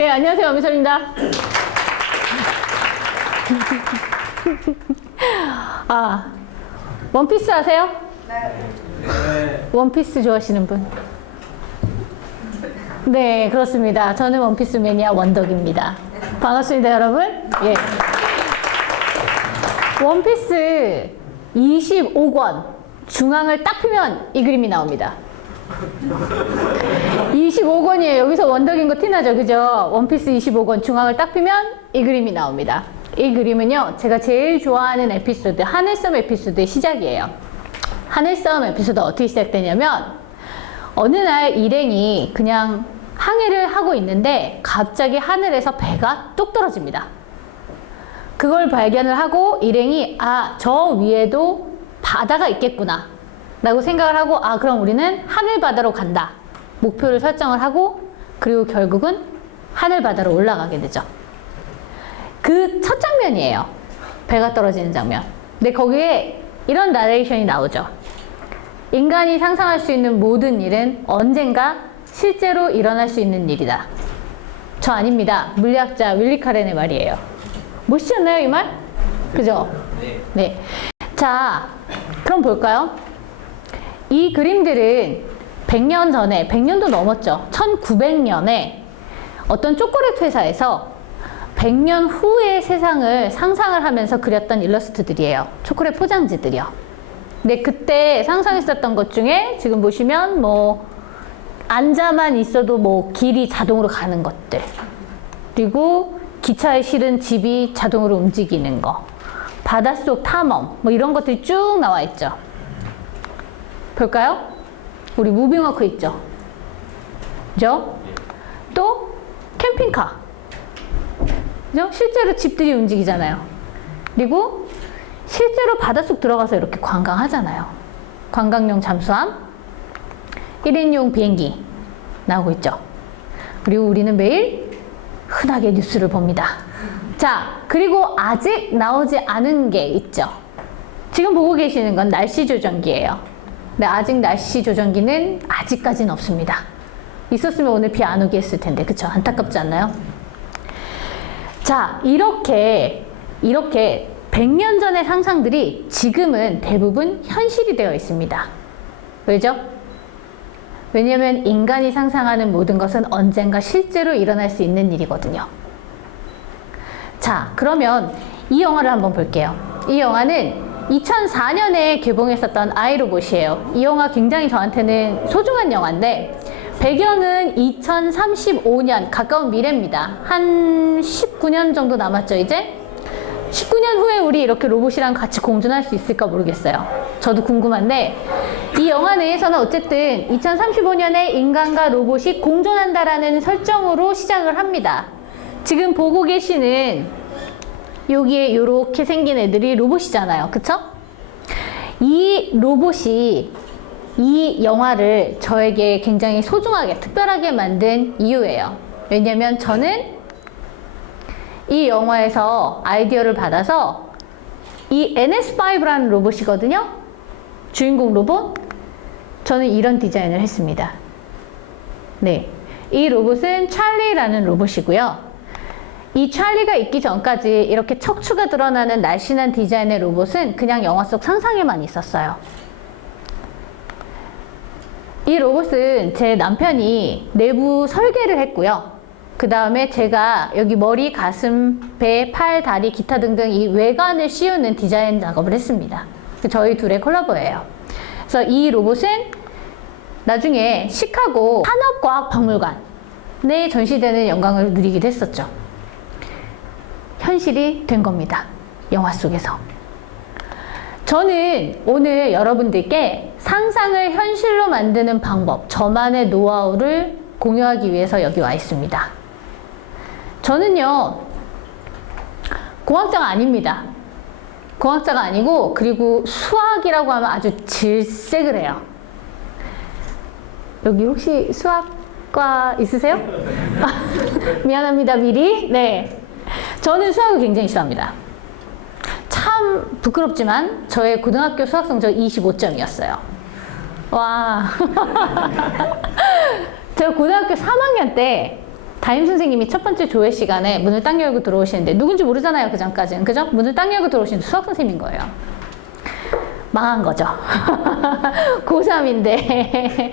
예, 안녕하세요. 엄미선입니다. 아, 원피스 아세요? 네. 원피스 좋아하시는 분? 네, 그렇습니다. 저는 원피스 매니아 원덕입니다. 반갑습니다, 여러분. 예. 원피스 25권 중앙을 딱 펴면 이 그림이 나옵니다. 25권이에요. 여기서 원덕인 거 티나죠? 그죠? 원피스 25권 중앙을 딱 펴면 이 그림이 나옵니다. 이 그림은요, 제가 제일 좋아하는 에피소드, 하늘섬 에피소드의 시작이에요. 하늘섬 에피소드 어떻게 시작되냐면, 어느 날 일행이 그냥 항해를 하고 있는데 갑자기 하늘에서 배가 뚝 떨어집니다. 그걸 발견을 하고 일행이 저 위에도 바다가 있겠구나 라고 생각을 하고 그럼 우리는 하늘바다로 간다. 목표를 설정을 하고 그리고 결국은 하늘바다로 올라가게 되죠. 그 첫 장면이에요. 배가 떨어지는 장면. 근데 거기에 이런 나레이션이 나오죠. 인간이 상상할 수 있는 모든 일은 언젠가 실제로 일어날 수 있는 일이다. 저 아닙니다. 물리학자 윌리 카렌의 말이에요. 멋있잖아요, 이 말? 그죠? 네. 자, 그럼 볼까요? 이 그림들은 100년 전에, 100년도 넘었죠. 1900년에 어떤 초콜릿 회사에서 100년 후의 세상을 상상을 하면서 그렸던 일러스트들이에요. 초콜릿 포장지들이요. 근데 그때 상상했었던 것 중에 지금 보시면 앉아만 있어도 길이 자동으로 가는 것들, 그리고 기차에 실은 집이 자동으로 움직이는 거, 바닷속 탐험, 이런 것들이 쭉 나와 있죠. 볼까요? 우리 무빙워크 있죠? 그죠? 또 캠핑카, 그죠? 실제로 집들이 움직이잖아요. 그리고 실제로 바닷속 들어가서 이렇게 관광하잖아요. 관광용 잠수함, 1인용 비행기 나오고 있죠. 그리고 우리는 매일 흔하게 뉴스를 봅니다. 자, 그리고 아직 나오지 않은 게 있죠. 지금 보고 계시는 건 날씨 조정기예요. 근데 아직 날씨 조정기는 아직까지는 없습니다. 있었으면 오늘 비 안 오게 했을 텐데, 그쵸? 안타깝지 않나요? 자, 이렇게 100년 전의 상상들이 지금은 대부분 현실이 되어 있습니다. 왜죠? 왜냐면 인간이 상상하는 모든 것은 언젠가 실제로 일어날 수 있는 일이거든요. 자, 그러면 이 영화를 한번 볼게요. 이 영화는 2004년에 개봉했었던 아이로봇이에요. 이 영화 굉장히 저한테는 소중한 영화인데 배경은 2035년 가까운 미래입니다. 한 19년 정도 남았죠, 이제? 19년 후에 우리 이렇게 로봇이랑 같이 공존할 수 있을까 모르겠어요. 저도 궁금한데 이 영화 내에서는 어쨌든 2035년에 인간과 로봇이 공존한다라는 설정으로 시작을 합니다. 지금 보고 계시는 여기에 이렇게 생긴 애들이 로봇이잖아요. 그쵸? 이 로봇이 이 영화를 저에게 굉장히 소중하게, 특별하게 만든 이유예요. 왜냐면 저는 이 영화에서 아이디어를 받아서 이 NS5라는 로봇이거든요. 주인공 로봇. 저는 이런 디자인을 했습니다. 네. 이 로봇은 찰리라는 로봇이고요. 이 찰리가 있기 전까지 이렇게 척추가 드러나는 날씬한 디자인의 로봇은 그냥 영화 속 상상에만 있었어요. 이 로봇은 제 남편이 내부 설계를 했고요. 그 다음에 제가 여기 머리, 가슴, 배, 팔, 다리, 기타 등등 이 외관을 씌우는 디자인 작업을 했습니다. 저희 둘의 콜라보예요. 그래서 이 로봇은 나중에 시카고 산업과학박물관에 전시되는 영광을 누리기도 했었죠. 현실이 된 겁니다. 영화 속에서. 저는 오늘 여러분들께 상상을 현실로 만드는 방법, 저만의 노하우를 공유하기 위해서 여기 와 있습니다. 저는요, 공학자가 아닙니다. 공학자가 아니고, 그리고 수학이라고 하면 아주 질색을 해요. 여기 혹시 수학과 있으세요? 미안합니다, 미리. 네. 저는 수학을 굉장히 싫어합니다. 참 부끄럽지만 저의 고등학교 수학 성적 25점이었어요. 와. 제가 고등학교 3학년 때 담임 선생님이 첫 번째 조회 시간에 문을 딱 열고 들어오시는데 누군지 모르잖아요. 그 전까지는. 그죠? 문을 딱 열고 들어오시는데 수학 선생님인 거예요. 망한 거죠. 고3인데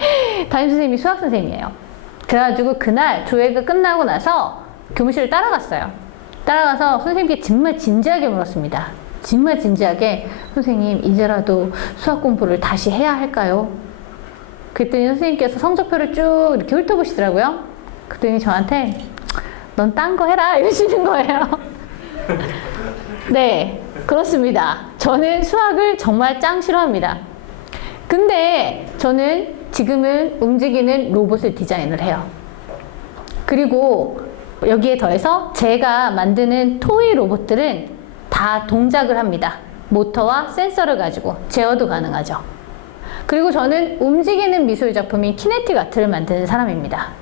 담임 선생님이 수학 선생님이에요. 그래가지고 그날 조회가 끝나고 나서 교무실을 따라갔어요. 따라가서 선생님께 정말 진지하게 물었습니다. 정말 진지하게 선생님 이제라도 수학 공부를 다시 해야 할까요? 그랬더니 선생님께서 성적표를 쭉 이렇게 훑어보시더라고요. 그랬더니 저한테 넌 딴 거 해라 이러시는 거예요. 네, 그렇습니다. 저는 수학을 정말 짱 싫어합니다. 근데 저는 지금은 움직이는 로봇을 디자인을 해요. 그리고 여기에 더해서 제가 만드는 토이 로봇들은 다 동작을 합니다. 모터와 센서를 가지고 제어도 가능하죠. 그리고 저는 움직이는 미술 작품인 키네틱 아트를 만드는 사람입니다.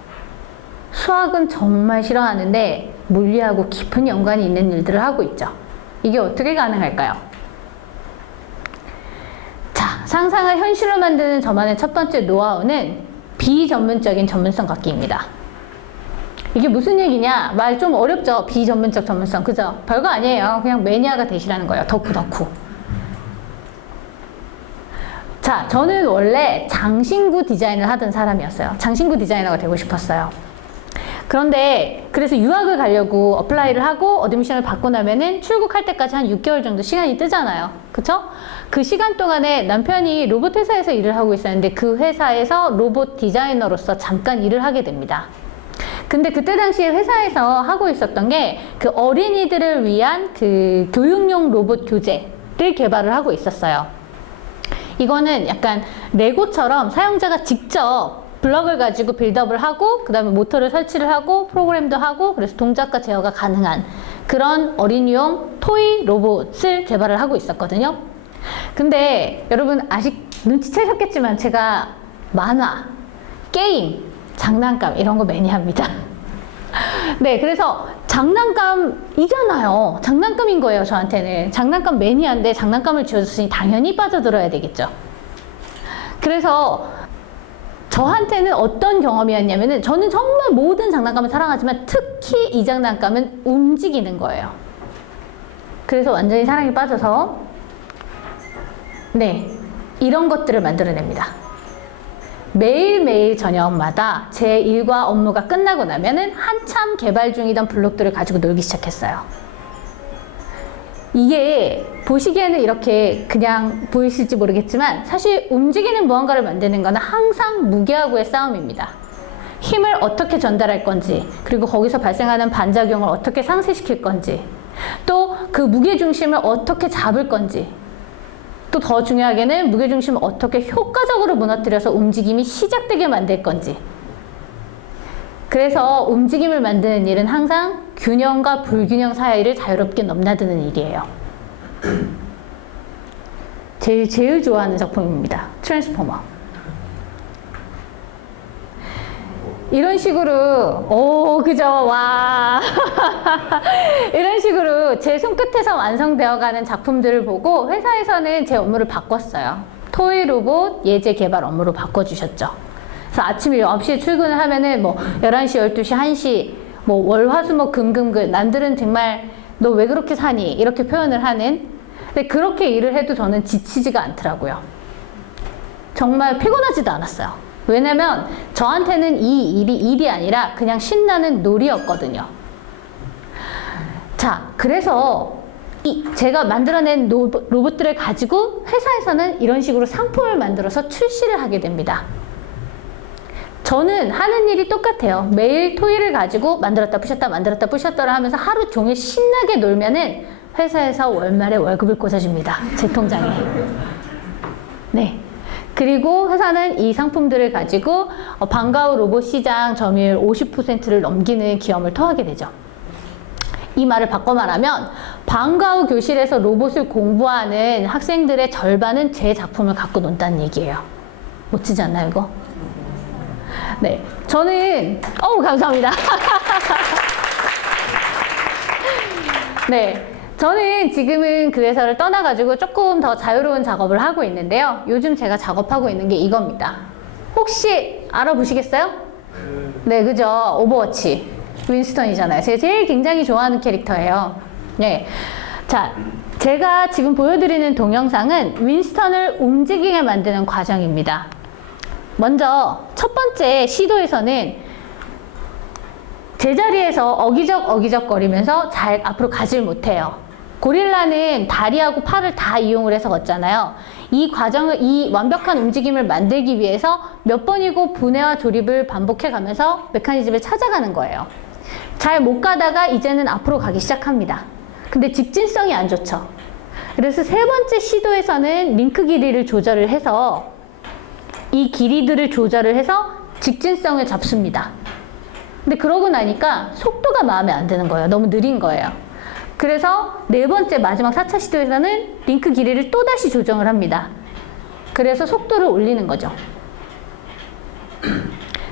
수학은 정말 싫어하는데 물리하고 깊은 연관이 있는 일들을 하고 있죠. 이게 어떻게 가능할까요? 자, 상상을 현실로 만드는 저만의 첫 번째 노하우는 비전문적인 전문성 갖기입니다. 이게 무슨 얘기냐? 말 좀 어렵죠? 비전문적 전문성. 그죠? 별거 아니에요. 그냥 매니아가 되시라는 거예요. 덕후. 자, 저는 원래 장신구 디자인을 하던 사람이었어요. 장신구 디자이너가 되고 싶었어요. 그런데 그래서 유학을 가려고 어플라이를 하고 어드미션을 받고 나면은 출국할 때까지 한 6개월 정도 시간이 뜨잖아요. 그쵸? 그 시간 동안에 남편이 로봇 회사에서 일을 하고 있었는데 그 회사에서 로봇 디자이너로서 잠깐 일을 하게 됩니다. 근데 그때 당시에 회사에서 하고 있었던 게 그 어린이들을 위한 그 교육용 로봇 교재를 개발을 하고 있었어요. 이거는 약간 레고처럼 사용자가 직접 블럭을 가지고 빌드업을 하고 그 다음에 모터를 설치를 하고 프로그램도 하고 그래서 동작과 제어가 가능한 그런 어린이용 토이 로봇을 개발을 하고 있었거든요. 근데 여러분 아직 눈치채셨겠지만 제가 만화, 게임, 장난감 이런 거 매니아입니다. 네, 그래서 장난감이잖아요. 장난감인 거예요, 저한테는. 장난감 매니아인데 장난감을 쥐어줬으니 당연히 빠져들어야 되겠죠. 그래서 저한테는 어떤 경험이었냐면은 저는 정말 모든 장난감을 사랑하지만 특히 이 장난감은 움직이는 거예요. 그래서 완전히 사랑에 빠져서 네, 이런 것들을 만들어냅니다. 매일매일 저녁마다 제 일과 업무가 끝나고 나면은 한참 개발 중이던 블록들을 가지고 놀기 시작했어요. 이게 보시기에는 이렇게 그냥 보이실지 모르겠지만 사실 움직이는 무언가를 만드는 것은 항상 무게하고의 싸움입니다. 힘을 어떻게 전달할 건지, 그리고 거기서 발생하는 반작용을 어떻게 상쇄시킬 건지, 또 그 무게중심을 어떻게 잡을 건지, 또 더 중요하게는 무게중심을 어떻게 효과적으로 무너뜨려서 움직임이 시작되게 만들 건지. 그래서 움직임을 만드는 일은 항상 균형과 불균형 사이를 자유롭게 넘나드는 일이에요. 제일 좋아하는 작품입니다. 트랜스포머. 이런 식으로 그죠? 와 이런 식으로 제 손끝에서 완성되어 가는 작품들을 보고 회사에서는 제 업무를 바꿨어요. 토이 로봇 예제 개발 업무로 바꿔주셨죠. 그래서 아침 9시에 출근을 하면은 뭐 11시, 12시, 1시 뭐 월, 화, 수, 목, 금, 남들은 정말 너 왜 그렇게 사니? 이렇게 표현을 하는. 근데 그렇게 일을 해도 저는 지치지가 않더라고요. 정말 피곤하지도 않았어요. 왜냐면 저한테는 이 일이 아니라 그냥 신나는 놀이였거든요. 자, 그래서 제가 만들어낸 로봇들을 가지고 회사에서는 이런 식으로 상품을 만들어서 출시를 하게 됩니다. 저는 하는 일이 똑같아요. 매일 토이를 가지고 만들었다 부셨다 만들었다 부셨다를 하면서 하루 종일 신나게 놀면은 회사에서 월말에 월급을 꽂아줍니다. 제 통장에. 네. 그리고 회사는 이 상품들을 가지고 방과후 로봇 시장 점유율 50%를 넘기는 기업을 토하게 되죠. 이 말을 바꿔 말하면 방과후 교실에서 로봇을 공부하는 학생들의 절반은 제 작품을 갖고 논다는 얘기예요. 멋지지 않나요, 이거? 네, 저는 감사합니다. 네. 저는 지금은 그 회사를 떠나가지고 조금 더 자유로운 작업을 하고 있는데요. 요즘 제가 작업하고 있는 게 이겁니다. 혹시 알아보시겠어요? 네, 그죠? 오버워치. 윈스턴이잖아요. 제가 제일 굉장히 좋아하는 캐릭터예요. 네. 자, 제가 지금 보여드리는 동영상은 윈스턴을 움직이게 만드는 과정입니다. 먼저 첫 번째 시도에서는 제자리에서 어기적 거리면서 잘 앞으로 가질 못해요. 고릴라는 다리하고 팔을 다 이용을 해서 걷잖아요. 이 과정을, 이 완벽한 움직임을 만들기 위해서 몇 번이고 분해와 조립을 반복해 가면서 메커니즘을 찾아가는 거예요. 잘 못 가다가 이제는 앞으로 가기 시작합니다. 근데 직진성이 안 좋죠. 그래서 세 번째 시도에서는 링크 길이를 조절을 해서 이 길이들을 조절을 해서 직진성을 잡습니다. 근데 그러고 나니까 속도가 마음에 안 드는 거예요. 너무 느린 거예요. 그래서 네 번째 마지막 4차 시도에서는 링크 길이를 또다시 조정을 합니다. 그래서 속도를 올리는 거죠.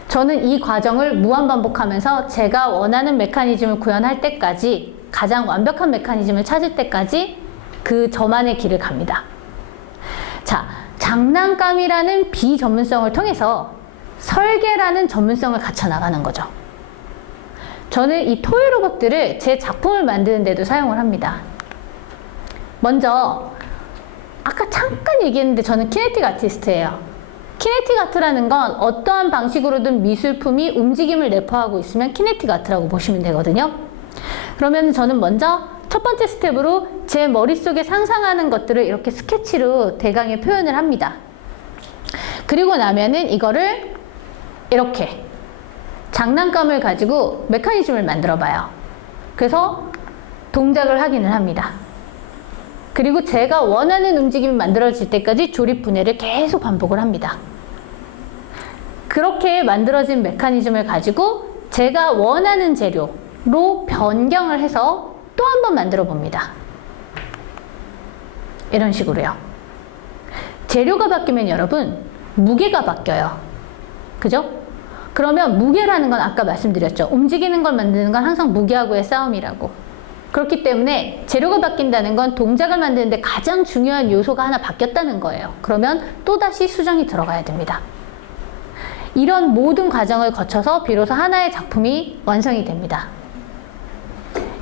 저는 이 과정을 무한 반복하면서 제가 원하는 메커니즘을 구현할 때까지, 가장 완벽한 메커니즘을 찾을 때까지 그 저만의 길을 갑니다. 자, 장난감이라는 비전문성을 통해서 설계라는 전문성을 갖춰 나가는 거죠. 저는 이 토이 로봇들을 제 작품을 만드는 데도 사용을 합니다. 먼저 아까 잠깐 얘기했는데 저는 키네틱 아티스트예요. 키네틱 아트라는 건 어떠한 방식으로든 미술품이 움직임을 내포하고 있으면 키네틱 아트라고 보시면 되거든요. 그러면 저는 먼저 첫 번째 스텝으로 제 머릿속에 상상하는 것들을 이렇게 스케치로 대강의 표현을 합니다. 그리고 나면은 이거를 이렇게 장난감을 가지고 메커니즘을 만들어 봐요. 그래서 동작을 확인을 합니다. 그리고 제가 원하는 움직임이 만들어질 때까지 조립 분해를 계속 반복을 합니다. 그렇게 만들어진 메커니즘을 가지고 제가 원하는 재료로 변경을 해서 또 한 번 만들어 봅니다. 이런 식으로요. 재료가 바뀌면 여러분, 무게가 바뀌어요. 그죠? 그러면 무게라는 건 아까 말씀드렸죠. 움직이는 걸 만드는 건 항상 무게하고의 싸움이라고. 그렇기 때문에 재료가 바뀐다는 건 동작을 만드는데 가장 중요한 요소가 하나 바뀌었다는 거예요. 그러면 또다시 수정이 들어가야 됩니다. 이런 모든 과정을 거쳐서 비로소 하나의 작품이 완성이 됩니다.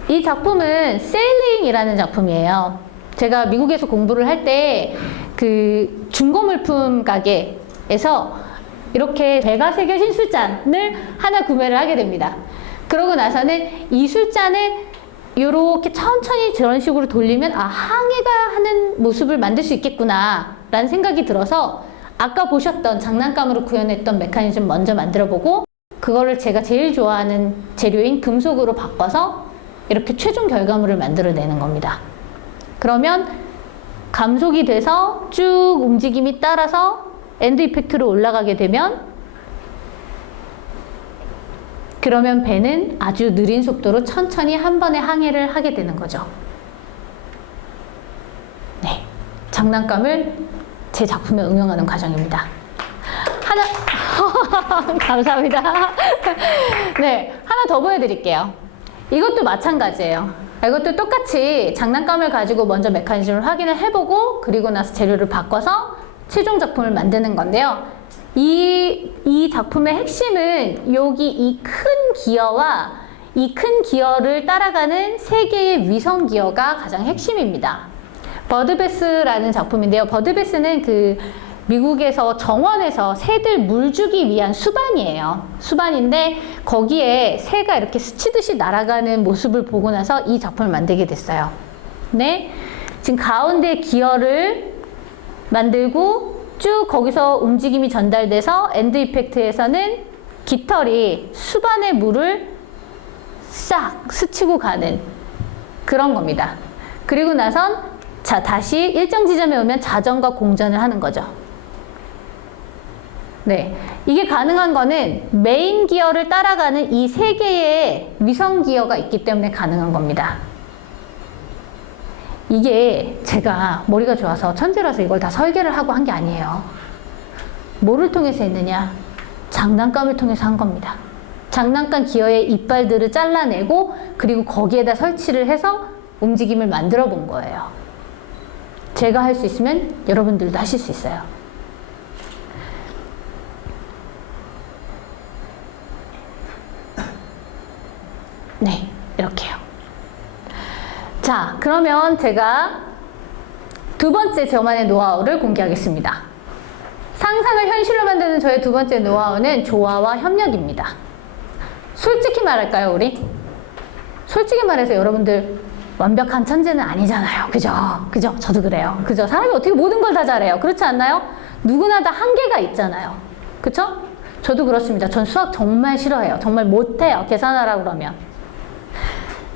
이 작품은 세일링이라는 작품이에요. 제가 미국에서 공부를 할 때 그 중고물품 가게에서 이렇게 배가 새겨진 술잔을 하나 구매를 하게 됩니다. 그러고 나서는 이 술잔을 이렇게 천천히 저런 식으로 돌리면 아, 항해가 하는 모습을 만들 수 있겠구나 라는 생각이 들어서 아까 보셨던 장난감으로 구현했던 메커니즘 먼저 만들어보고 그거를 제가 제일 좋아하는 재료인 금속으로 바꿔서 이렇게 최종 결과물을 만들어내는 겁니다. 그러면 감속이 돼서 쭉 움직임이 따라서 엔드 이펙트로 올라가게 되면 그러면 배는 아주 느린 속도로 천천히 한 번에 항해를 하게 되는 거죠. 네, 장난감을 제 작품에 응용하는 과정입니다. 하나 감사합니다. 네, 하나 더 보여드릴게요. 이것도 마찬가지예요. 이것도 똑같이 장난감을 가지고 먼저 메커니즘을 확인을 해보고 그리고 나서 재료를 바꿔서 최종 작품을 만드는 건데요. 이 작품의 핵심은 여기 이 큰 기어와 이 큰 기어를 따라가는 세 개의 위성 기어가 가장 핵심입니다. 버드베스라는 작품인데요. 버드베스는 그 미국에서 정원에서 새들 물 주기 위한 수반이에요. 수반인데 거기에 새가 이렇게 스치듯이 날아가는 모습을 보고 나서 이 작품을 만들게 됐어요. 네, 지금 가운데 기어를 만들고 쭉 거기서 움직임이 전달돼서 엔드 이펙트에서는 깃털이 수반의 물을 싹 스치고 가는 그런 겁니다. 그리고 나선 자, 다시 일정 지점에 오면 자전과 공전을 하는 거죠. 네, 이게 가능한 거는 메인 기어를 따라가는 이 세 개의 위성 기어가 있기 때문에 가능한 겁니다. 이게 제가 머리가 좋아서 천재라서 이걸 다 설계를 하고 한 게 아니에요. 뭐를 통해서 했느냐? 장난감을 통해서 한 겁니다. 장난감 기어의 이빨들을 잘라내고 그리고 거기에다 설치를 해서 움직임을 만들어 본 거예요. 제가 할 수 있으면 여러분들도 하실 수 있어요. 네, 이렇게요. 자, 그러면 제가 두 번째 저만의 노하우를 공개하겠습니다. 상상을 현실로 만드는 저의 두 번째 노하우는 조화와 협력입니다. 솔직히 말할까요, 우리? 솔직히 말해서 여러분들 완벽한 천재는 아니잖아요. 그죠? 그죠? 저도 그래요. 그죠? 사람이 어떻게 모든 걸 다 잘해요? 그렇지 않나요? 누구나 다 한계가 있잖아요. 그쵸? 저도 그렇습니다. 전 수학 정말 싫어해요. 정말 못해요. 계산하라고 그러면.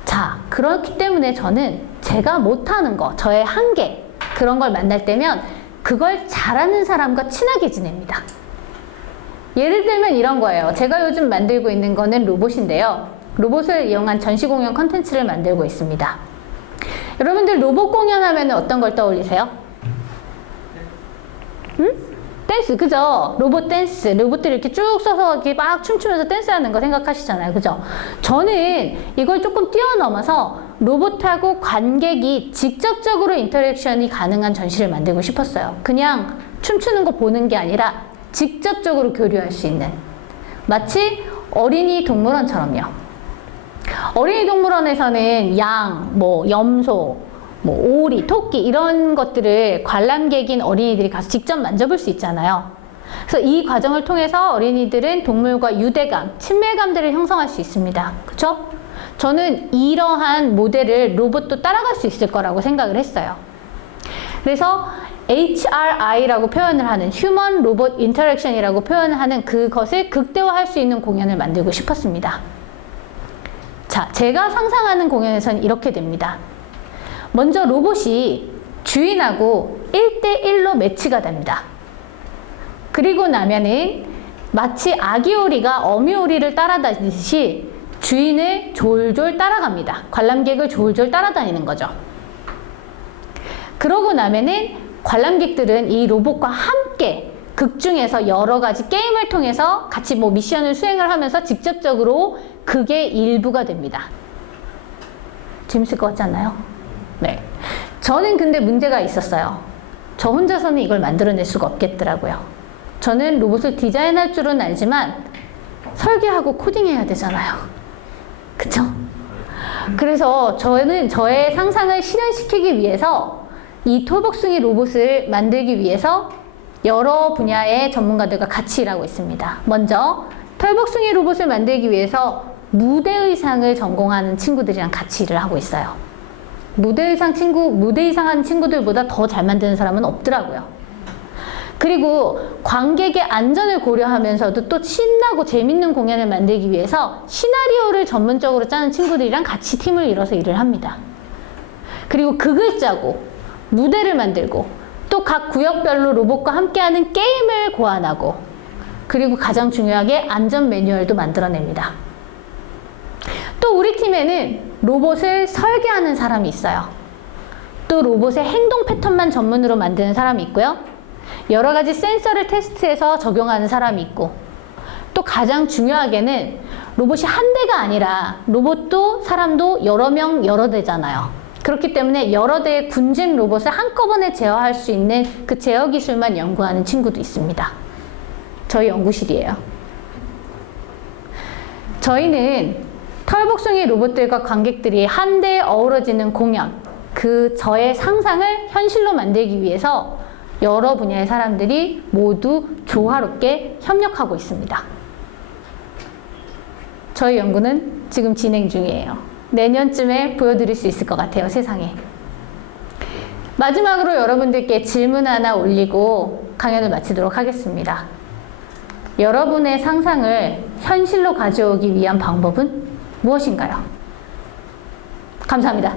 자, 그렇기 때문에 저는 제가 못하는 거, 저의 한계, 그런 걸 만날 때면 그걸 잘하는 사람과 친하게 지냅니다. 예를 들면 이런 거예요. 제가 요즘 만들고 있는 거는 로봇인데요. 로봇을 이용한 전시 공연 컨텐츠를 만들고 있습니다. 여러분들 로봇 공연하면 어떤 걸 떠올리세요? 응? 댄스, 그죠? 로봇 댄스, 로봇들이 이렇게 쭉 서서 이렇게 막 춤추면서 댄스하는 거 생각하시잖아요. 그죠? 저는 이걸 조금 뛰어넘어서 로봇하고 관객이 직접적으로 인터랙션이 가능한 전시를 만들고 싶었어요. 그냥 춤추는 거 보는 게 아니라 직접적으로 교류할 수 있는. 마치 어린이 동물원처럼요. 어린이 동물원에서는 양, 뭐 염소, 뭐 오리, 토끼 이런 것들을 관람객인 어린이들이 가서 직접 만져볼 수 있잖아요. 그래서 이 과정을 통해서 어린이들은 동물과 유대감, 친밀감들을 형성할 수 있습니다. 그렇죠? 저는 이러한 모델을 로봇도 따라갈 수 있을 거라고 생각을 했어요. 그래서 HRI라고 표현을 하는 Human Robot Interaction이라고 표현을 하는 그것을 극대화할 수 있는 공연을 만들고 싶었습니다. 자, 제가 상상하는 공연에서는 이렇게 됩니다. 먼저 로봇이 주인하고 1대1로 매치가 됩니다. 그리고 나면은 마치 아기 오리가 어미 오리를 따라다니듯이 주인을 졸졸 따라갑니다. 관람객을 졸졸 따라다니는 거죠. 그러고 나면은 관람객들은 이 로봇과 함께 극 중에서 여러 가지 게임을 통해서 같이 뭐 미션을 수행을 하면서 직접적으로 극의 일부가 됩니다. 재밌을 것 같지 않나요? 네. 저는 근데 문제가 있었어요. 저 혼자서는 이걸 만들어낼 수가 없겠더라고요. 저는 로봇을 디자인할 줄은 알지만 설계하고 코딩해야 되잖아요. 그쵸? 그래서 저는 저의 상상을 실현시키기 위해서 이 톨복숭이 로봇을 만들기 위해서 여러 분야의 전문가들과 같이 일하고 있습니다. 먼저 털복숭이 로봇을 만들기 위해서 무대의상을 전공하는 친구들이랑 같이 일을 하고 있어요. 무대의상 하는 친구들보다 더 잘 만드는 사람은 없더라고요. 그리고 관객의 안전을 고려하면서도 또 신나고 재밌는 공연을 만들기 위해서 시나리오를 전문적으로 짜는 친구들이랑 같이 팀을 이뤄서 일을 합니다. 그리고 극을 짜고 무대를 만들고 또 각 구역별로 로봇과 함께하는 게임을 고안하고 그리고 가장 중요하게 안전 매뉴얼도 만들어냅니다. 또 우리 팀에는 로봇을 설계하는 사람이 있어요. 또 로봇의 행동 패턴만 전문으로 만드는 사람이 있고요. 여러 가지 센서를 테스트해서 적용하는 사람이 있고 또 가장 중요하게는 로봇이 한 대가 아니라 로봇도 사람도 여러 명 여러 대잖아요. 그렇기 때문에 여러 대의 군집 로봇을 한꺼번에 제어할 수 있는 그 제어 기술만 연구하는 친구도 있습니다. 저희 연구실이에요. 저희는 털복숭이 로봇들과 관객들이 한데에 어우러지는 공연, 그 저의 상상을 현실로 만들기 위해서 여러 분야의 사람들이 모두 조화롭게 협력하고 있습니다. 저희 연구는 지금 진행 중이에요. 내년쯤에 보여드릴 수 있을 것 같아요, 세상에. 마지막으로 여러분들께 질문 하나 올리고 강연을 마치도록 하겠습니다. 여러분의 상상을 현실로 가져오기 위한 방법은 무엇인가요? 감사합니다.